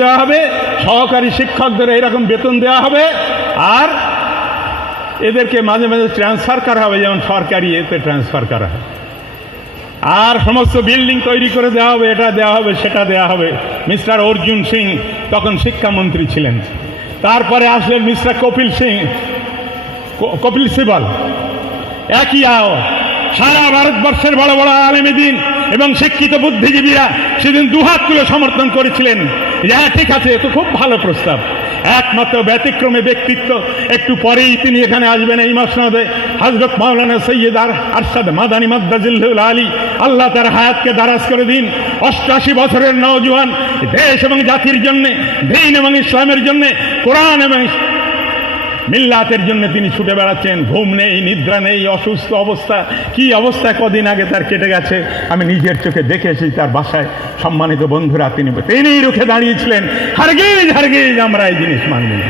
দেওয়া হবে, সহকারী শিক্ষকদের এইরকম বেতন দেওয়া হবে, আর এদেরকে মাঝে মাঝে ট্রান্সফার করা হবে, যেমন সরকারি এতে ট্রান্সফার করা হয়, আর সমস্ত বিল্ডিং তৈরি করে দেওয়া হবে, এটা দেওয়া হবে, সেটা দেওয়া হবে। মিস্টার অর্জুন সিং তখন শিক্ষামন্ত্রী ছিলেন। তারপরে আসলেন মিস্টার কপিল সিবাল, একই আও। সারা ভারতবর্ষের বড় বড় আলেমে দ্বীন এবং শিক্ষিত বুদ্ধিজীবীরা সেদিন দুহাত তুলে সমর্থন করেছিলেন, হ্যাঁ ঠিক আছে, এ তো খুব ভালো প্রস্তাব। একমাত্র ব্যতিক্রমে ব্যক্তিত্ব, একটু পরেই তিনি এখানে আসবেন এই মসনদে, হযরত মাওলানা সৈয়দ আরশাদ মাদানী মাদ্দাজিল্লুল আলী, আল্লাহ তার হায়াতকে দারাজ করে দিন। 88 বছরের নওজোয়ান, দেশ এবং জাতির জন্য, দ্বীন এবং ইসলামের জন্য, কোরআন এবং মিল্লাতের জন্য তিনি ছুটে বেড়াচ্ছেন। ঘুম নেই, নিদ্রা নেই, অসুস্থ অবস্থা, কি অবস্থা কদিন আগে তার কেটে গেছে, আমি নিজের চোখে দেখেছি তার বাসায়। সম্মানিত বন্ধুরা, তিনি রুখে দাঁড়িয়েছিলেন, হারগিজ আমরা এই জিনিস মানব না।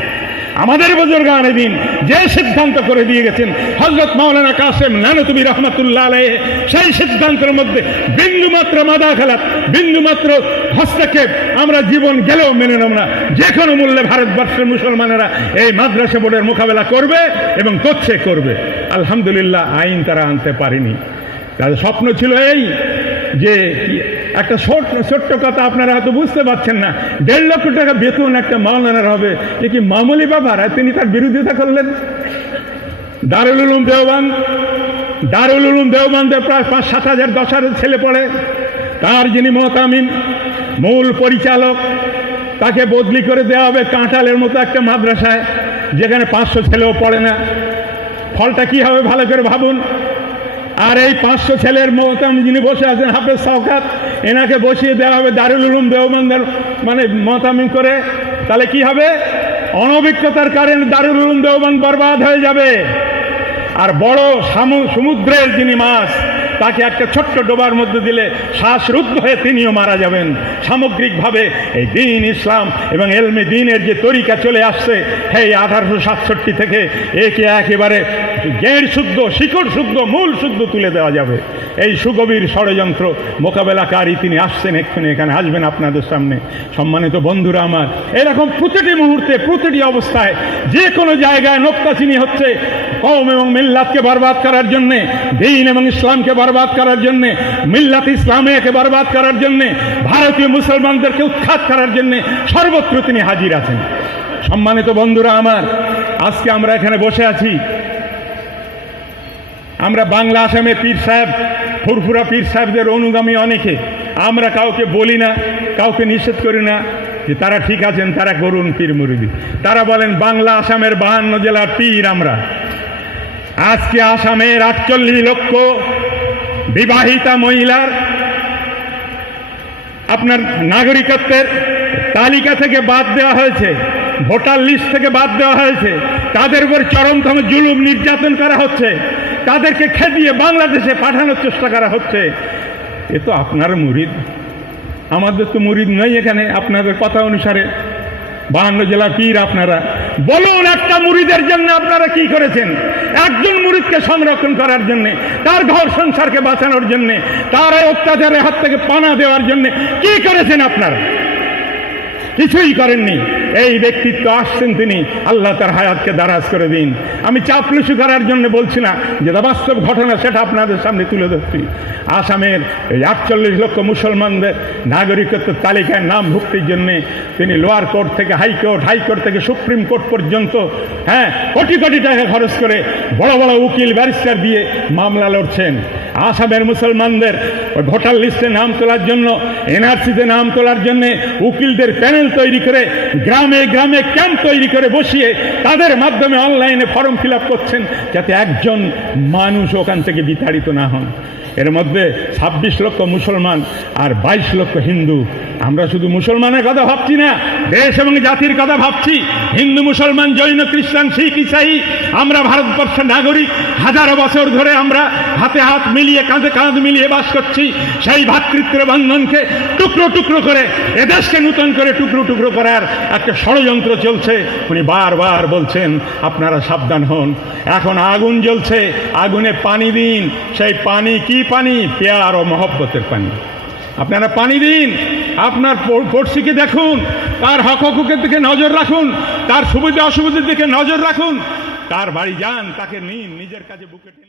আমাদের বুজুর্গানে দিন যে সিদ্ধান্ত করে দিয়ে গেছেন হযরত মাওলানা কাসেম নানতুবি রহমাতুল্লাহ আলাইহি, সেই সিদ্ধান্তের মধ্যে বিন্দুমাত্র মাদাখালাত, বিন্দুমাত্র হস্তক্ষেপ আমরা জীবন গেলেও মেনে নেব না। যে কোনো মূল্যে ভারতবর্ষের মুসলমানেরা এই মাদ্রাসা বোর্ডের মোকাবেলা করবে এবং করবে। আলহামদুলিল্লাহ, আইন তারা আনতে পারেনি। তাদের স্বপ্ন ছিল এই যে, একটা ছোট্ট কথা আপনারা হয়তো বুঝতে পারছেন না, 1.5 লক্ষ টাকা বেতন একটা মাওলানার হবে, এ কি মামুলি ব্যাপার? তিনি তার বিরোধিতা করলেন। দারুল উলুম দেওবন্দের প্রায় 5-7 হাজার 10 হাজার ছেলে পড়ে। তার যিনি মহতামিম, মূল পরিচালক, তাকে বদলি করে দেওয়া হবে কাঁঠালের মতো একটা মাদ্রাসায়, যেখানে 500 ছেলেও পড়ে না। ফলটা কি হবে ভালো করে ভাবুন। আর এই 500 ছেলের মহতামিম যিনি বসে আছেন হাফেজ শওকত, এনাকে বসিয়ে দেওয়া হবে দারুল উলুম দেওবন্দের মহতামিম করে। তাহলে কি হবে? অনভিজ্ঞতার কারণে দারুল উলুম দেওবন্দ বরবাদ হয়ে যাবে। আর বড় সমুদ্রের যিনি মাছ, তাকে একটা ছোট্ট ডোবার মধ্যে দিলে শ্বাসরুদ্ধ হয়ে তিনিও মারা যাবেন। সামগ্রিকভাবে এই দ্বীন ইসলাম এবং এলমে দ্বীনের যে তরিকা চলে আসছে, এই 1867 থেকে একে একেবারে গেঁড় শুদ্ধ, শিকড় শুদ্ধ, মূল শুদ্ধ তুলে দেওয়া যাবে। এই সুগভীর ষড়যন্ত্র মোকাবেলাকারী তিনি আসছেন, এক্ষুনি এখানে আসবেন আপনাদের সামনে। সম্মানিত বন্ধুরা আমার, এরকম প্রতিটি মুহূর্তে, প্রতিটি অবস্থায়, যে কোনো জায়গায় নোক্তাচিনি হচ্ছে কওম এবং মিল্লাতকে বরবাদ করার জন্যে, দ্বীন এবং ইসলামকে বরবাদ করার জন্যে, মিল্লাত ইসলামিয়াকে বরবাদ করার জন্যে, ভারতীয় মুসলমানদেরকে উৎখাত করার জন্যে সর্বত্র তিনি হাজির আছেন। সম্মানিত বন্ধুরা আমার, আজকে আমরা এখানে বসে আছি, আমরা বাংলা আসামে পীর সাহেব, ফুরফুরা পীর সাহেবদের অনুগামী অনেকে। আমরা কাউকে বলি না, কাউকে নিষেধ করি না যে তারা ঠিক আছেন, তারা করুন পীর মুরিদি। তারা বলেন বাংলা আসামের 52 জেলার পীর আমরা। আজকে আসামের 48 লক্ষ বিবাহিতা মহিলার আপনার নাগরিকত্বের তালিকা থেকে বাদ দেওয়া হয়েছে, ভোটার লিস্ট থেকে বাদ দেওয়া হয়েছে। তাদের উপর চরমতম জুলুম নির্যাতন করা হচ্ছে, তাদেরকে খেদিয়ে বাংলাদেশে পাঠানোর চেষ্টা করা হচ্ছে। এ তো আপনার মুরিদ, আমাদের তো মুরিদ নয় এখানে। আপনাদের কথা অনুসারে 52 জেলার পীর আপনারা। বলুন একটা মুরিদের জন্য আপনারা কি করেছেন? একজন মুরিদকে সংরক্ষণ করার জন্য, তার ঘর সংসারকে বাঁচানোর জন্য, তার অত্যাচারের হাত থেকে পানা দেওয়ার জন্য কি করেছেন আপনারা? কিছুই করেননি। এই ব্যক্তিত্ব আসছেন, তিনি আল্লাহ তার হায়াতকে দারাজ করে দিন। আমি চাপলুসি করার জন্য বলছি না, যেটা বাস্তব ঘটনা সেটা আপনাদের সামনে তুলে ধরছি। আসামের এই 48 লক্ষ মুসলমানদের নাগরিকত্বের তালিকায় নাম ভুক্তির জন্যে তিনি লোয়ার কোর্ট থেকে হাইকোর্ট থেকে সুপ্রিম কোর্ট পর্যন্ত কোটি কোটি টাকা খরচ করে বড় বড় উকিল ব্যারিস্টার দিয়ে মামলা লড়ছেন। আসামের মুসলমানদের ভোটার লিস্টে নাম তোলার জন্য, এনআরসিতে নাম তোলার জন্য উকিলদের প্যানেল তৈরি করে গ্রামে গ্রামে ক্যাম্প তৈরি করে বসিয়ে তাদের মাধ্যমে অনলাইনে ফর্ম ফিল আপ করছেন, যাতে একজন মানুষ ওখান থেকে বিতাড়িত না হন। এর মধ্যে 26 লক্ষ মুসলমান আর 22 লক্ষ হিন্দু। আমরা শুধু মুসলমানের কথা ভাবছি না, দেশ এবং জাতির কথা ভাবছি। হিন্দু, মুসলমান, জৈন, খ্রিস্টান, শিখ, ইসাই, আমরা ভারতবর্ষের নাগরিক। হাজারো বছর ধরে আমরা হাতে হাত মিলিয়ে, কাঁধে কাঁধ মিলিয়ে বাস করছি। সেই ভ্রাতৃত্বের বন্ধনকে টুকরো টুকরো করে, এদেশকে নূতন করে টুকরো টুকরো করার একটা ষড়যন্ত্র চলছে। উনি বারবার বলছেন আপনারা সাবধান হন। এখন আগুন জ্বলছে, আগুনে পানি দিন। সেই পানি কি পানি? প্যার ও মহব্বতের পানি। আপনারা পানি দিন, আপনার পড়শিকে দেখুন, তার হক হকুকের দিকে নজর রাখুন, তার সুবিধা অসুবিধার দিকে নজর রাখুন, তার বাড়ি যান, তাকে নিন, নিজের কাছে বুকে টেনে